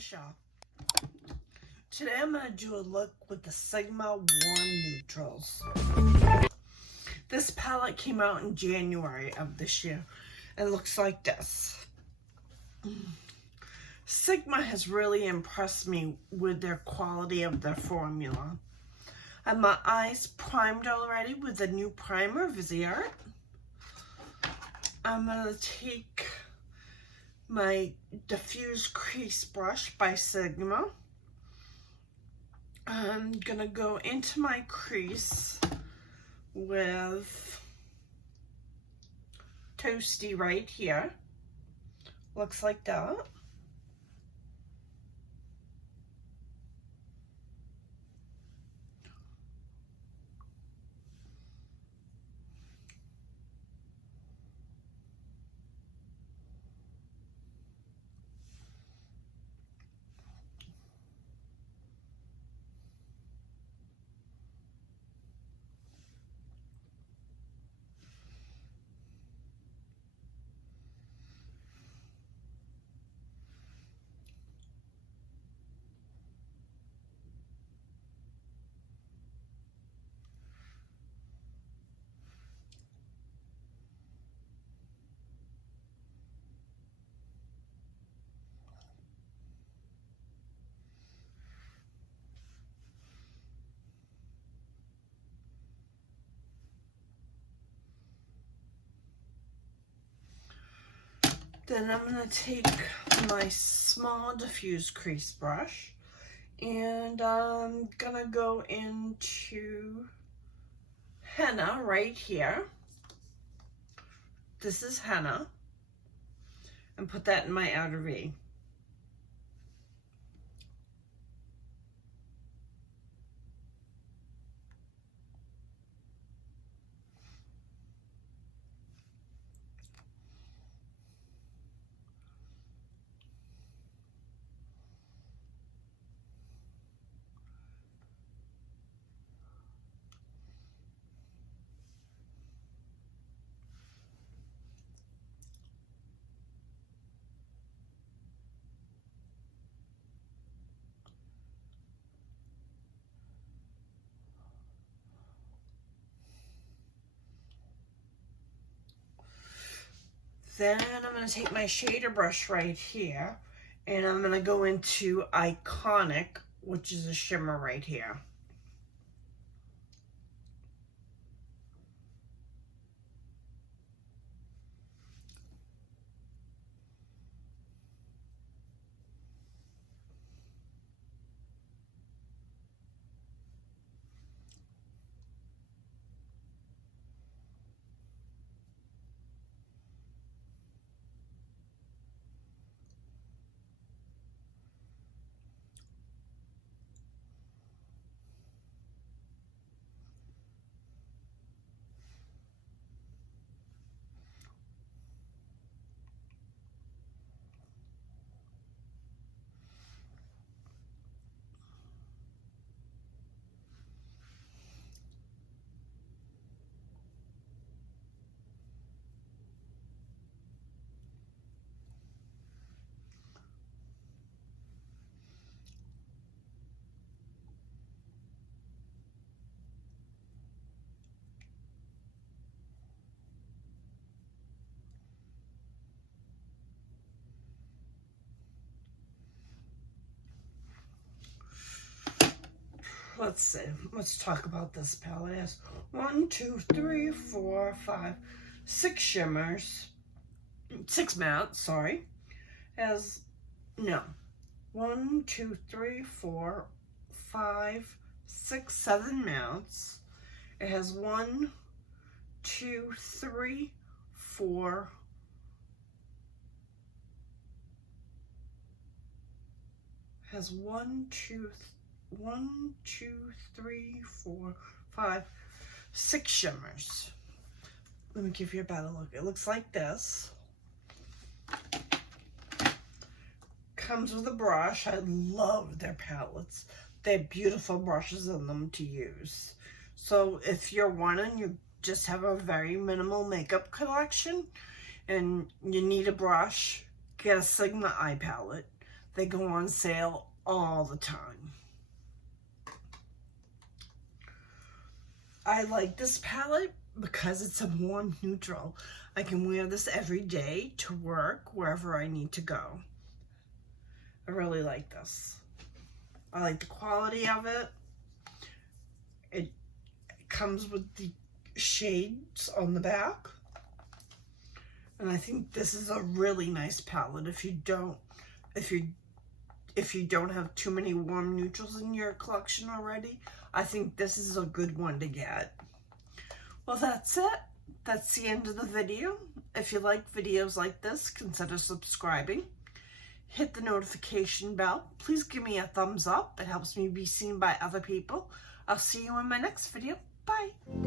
Shop. Today I'm going to do a look with the Sigma Warm Neutrals. This palette came out in January of this year. It looks like this. Sigma has really impressed me with their quality of their formula. I have my eyes primed already with the new primer, Viseart. I'm going to take my diffuse crease brush by Sigma. I'm gonna go into my crease with Toasty right here. Looks like that. Then I'm going to take my small diffuse crease brush and I'm going to go into henna right here. This is henna, and put that in my outer V. Then I'm going to take my shader brush right here, and I'm going to go into Iconic, which is a shimmer right here. Let's see. Let's talk about this palette. It has 1, 2, 3, 4, 5, 6 shimmers. 6 mattes, sorry. It has, no. 1, 2, 3, 4, 5, 6, 7 mattes. It has 1, 2, 3, 4. Has 1, 2, 3, 4, 5, 6 shimmers. Let me give you a better look. It looks like this. Comes with a brush. I love their palettes. They have beautiful brushes in them to use. So if you're wanting, you just have a very minimal makeup collection and you need a brush, get a Sigma eye palette. They go on sale all the time. I like this palette because it's a warm neutral. I can wear this every day to work, wherever I need to go. I really like this. I like the quality of it. It comes with the shades on the back. And I think this is a really nice palette if you don't have too many warm neutrals in your collection already. I think this is a good one to get. Well, that's it. That's the end of the video. If you like videos like this, consider subscribing. Hit the notification bell. Please give me a thumbs up. It helps me be seen by other people. I'll see you in my next video. Bye.